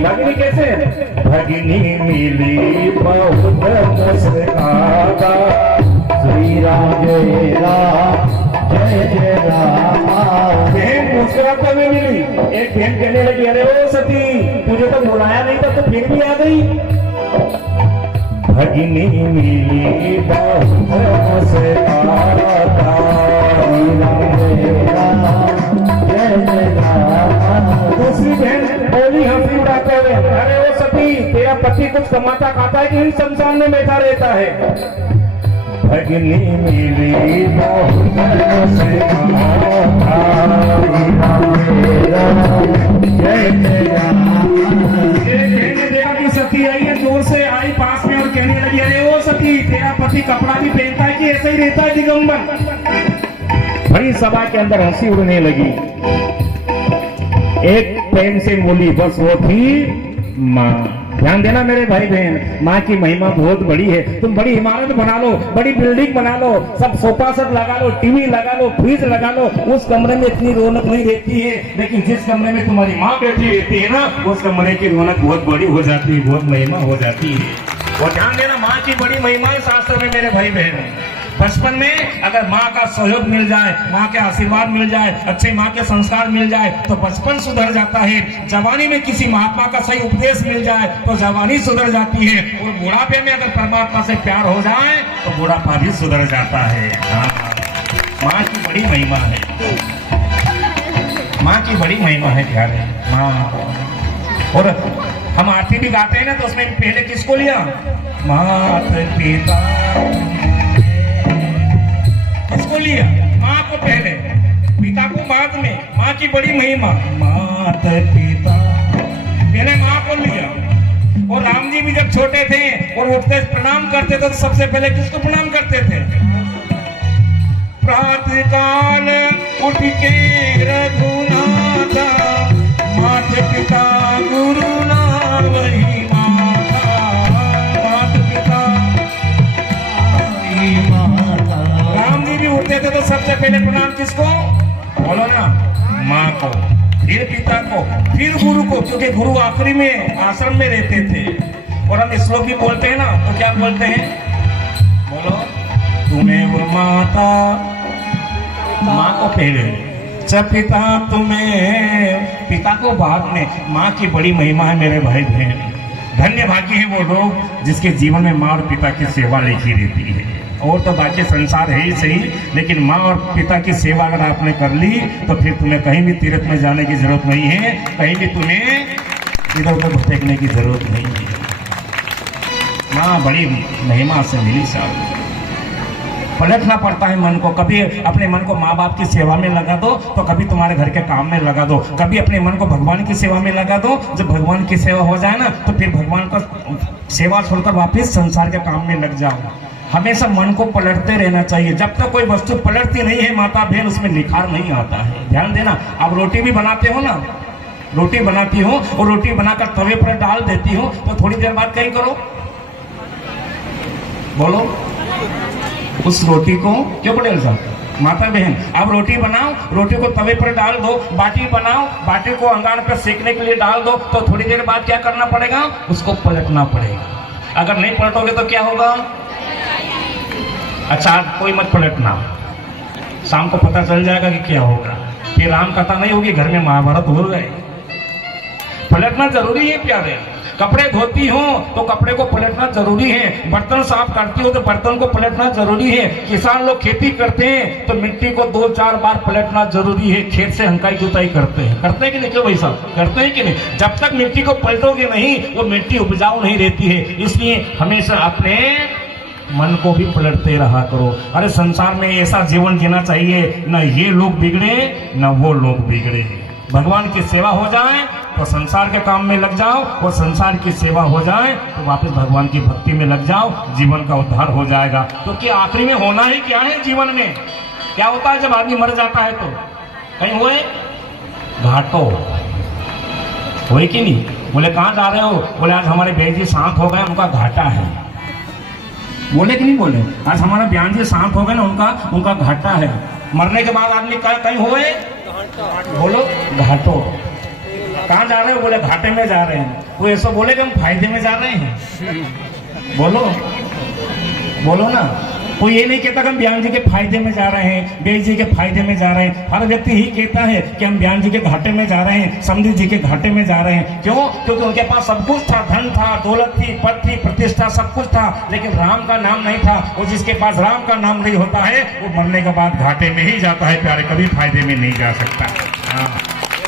भगिनी कैसे भगिनी मिली बहुत मुस्काता श्री राम जय राम जय जय राम। बहन मुस्कुराते हुए मिली। एक बहन कहने लगी अरे ओ सती तुझे तो बुलाया नहीं था तो फिर भी आ गई। भगिनी मिली बहुत मुस्काता श्री राम जय राम जय जय राम। दूसरी बहन बोली हंसी उड़ाते हुए अरे ओ सती तेरा पति कुछ कमाता खाता है कि इन शमशान में बैठा रहता है। भगिनी मिली बहुत मुस्काता श्री राम जय राम जय जय राम। कहने देखा कि सती आई है, जोर से आई पास में और कहने लगी अरे ओ सती तेरा पति कपड़ा भी पहनता है कि ऐसे ही रहता है दिगंबर। बड़ी सभा के अंदर हंसी उड़ने लगी। एक प्रेम से बोली बस वो थी माँ। ध्यान देना मेरे भाई बहन, माँ की महिमा बहुत बड़ी है। तुम बड़ी इमारत बना लो, बड़ी बिल्डिंग बना लो, सब सोफा सेट लगा लो, टीवी लगा लो, फ्रिज लगा लो, उस कमरे में इतनी रौनक नहीं रहती है। लेकिन जिस कमरे में तुम्हारी माँ बैठी रहती है ना, उस कमरे की रौनक बहुत बड़ी हो जाती है, बहुत महिमा हो जाती है। और ध्यान देना माँ की बड़ी महिमा है शास्त्र में मेरे भाई बहन। बचपन में अगर माँ का सहयोग मिल जाए, माँ के आशीर्वाद मिल जाए, अच्छे माँ के संस्कार मिल जाए तो बचपन सुधर जाता है। जवानी में किसी महात्मा का सही उपदेश मिल जाए तो जवानी सुधर जाती है। और बुढ़ापे में अगर परमात्मा से प्यार हो जाए तो बुढ़ापा भी सुधर जाता है। माँ की बड़ी महिमा है, माँ की बड़ी महिमा है प्यारे माँ। और हम आरती भी गाते हैं ना तो उसमें पहले किसको लिया? माता पिता। किसको लिया? माँ को पहले, पिता को बाद में। माँ की बड़ी महिमा माता पिता, मैंने माँ को लिया। और राम जी भी जब छोटे थे और उठते प्रणाम करते थे तो सबसे पहले किसको प्रणाम करते थे? प्रातः काल उठ के रघुनाथा, माता पिता गुरु ना वही माता, माता पिता वही माता। राम जी भी उठते थे तो सबसे पहले प्रणाम किसको? बोलो ना, माँ को, फिर पिता को, फिर गुरु को, क्योंकि गुरु आखिरी में आश्रम में रहते थे। और हम श्लोक भी बोलते हैं ना तो क्या बोलते हैं? बोलो, तुम्हें वो माता, माँ को पहले, जब पिता तुम्हें, पिता को बाद में। माँ की बड़ी महिमा है मेरे भाई बहन। धन्य भाग्य है वो लोग जिसके जीवन में माँ और पिता की सेवा लिखी रहती है। और तो बाकी संसार है ही सही, लेकिन माँ और पिता की सेवा अगर आपने कर ली तो फिर तुम्हें कहीं भी तीर्थ में जाने की जरूरत नहीं है, कहीं भी तुम्हें इधर उधर भटकने की जरूरत नहीं है। माँ बड़ी महिमा से मिली साहब। पलटना पड़ता है मन को, कभी अपने मन को माँ बाप की सेवा में लगा दो तो कभी तुम्हारे घर के काम में लगा दो, कभी अपने मन को भगवान की सेवा में लगा दो। जब भगवान की सेवा हो जाए ना तो फिर भगवान का सेवा छोड़कर वापस संसार के काम में लग जाओ। हमेशा मन को पलटते रहना चाहिए। जब तक कोई वस्तु पलटती नहीं है माता बहन, उसमें निखार नहीं आता है। ध्यान देना, आप रोटी भी बनाते हो ना, रोटी बनाती हो और रोटी बनाकर तवे पर डाल देती हो तो थोड़ी देर बाद कहीं करो, बोलो, उस रोटी को क्यों पड़ेगा साहब? माता बहन आप रोटी बनाओ, रोटी को तवे पर डाल दो, बाटी बनाओ, बाटी को अंगार पर सेकने के लिए डाल दो तो थोड़ी देर बाद क्या करना पड़ेगा? उसको पलटना पड़ेगा। अगर नहीं पलटोगे तो क्या होगा? अच्छा कोई मत पलटना, शाम को पता चल जाएगा कि क्या होगा, फिर राम कथा नहीं होगी, घर में महाभारत हो गए। पलटना जरूरी है प्यारे। कपड़े धोती हो तो कपड़े को पलटना जरूरी है, बर्तन साफ करती हो तो बर्तन को पलटना जरूरी है। किसान लोग खेती करते हैं तो मिट्टी को 2-4 बार पलटना जरूरी है। खेत से हंकाई जुताई करते हैं कि नहीं? क्यों भाई साहब, करते हैं कि नहीं? जब तक मिट्टी को पलटोगे नहीं वो मिट्टी उपजाऊ नहीं रहती है। इसलिए हमेशा अपने मन को भी पलटते रहा करो। अरे संसार में ऐसा जीवन जीना चाहिए न ये लोग बिगड़े न वो लोग बिगड़े। भगवान की सेवा हो जाए तो संसार के काम में लग जाओ, और संसार की सेवा हो जाए तो वापस भगवान की भक्ति में लग जाओ, जीवन का उद्धार हो जाएगा। क्योंकि आखिरी में होना ही क्या है? जीवन में क्या होता है जब आदमी मर जाता है? तो कहीं हुए घाटो हुए कि नहीं? बोले कहाँ जा रहे हो? बोले आज हमारे बहन जी शांत हो गए, उनका घाटा है। बोले कि नहीं बोले? आज हमारा बहन जी शांत हो गए ना, उनका घाटा है। मरने के बाद आदमी कहीं हुए, बोलो घाटो। कहाँ जा रहे हो? बोले घाटे में जा रहे हैं। वो ऐसा बोले कि हम फायदे में जा रहे हैं। बोलो बोलो ना। कोई ये नहीं कहता कि हम बयान जी के फायदे में जा रहे हैं, बेच जी के फायदे में जा रहे हैं। हर व्यक्ति ही कहता है कि हम बयान जी के घाटे में जा रहे हैं, समधी जी के घाटे में जा रहे हैं। क्यों? क्योंकि उनके पास सब कुछ था, धन था, दौलत थी, पद थी, प्रतिष्ठा, सब कुछ था, लेकिन राम का नाम नहीं था। और जिसके पास राम का नाम नहीं होता है वो मरने के बाद घाटे में ही जाता है प्यारे, कभी फायदे में नहीं जा सकता। हाँ।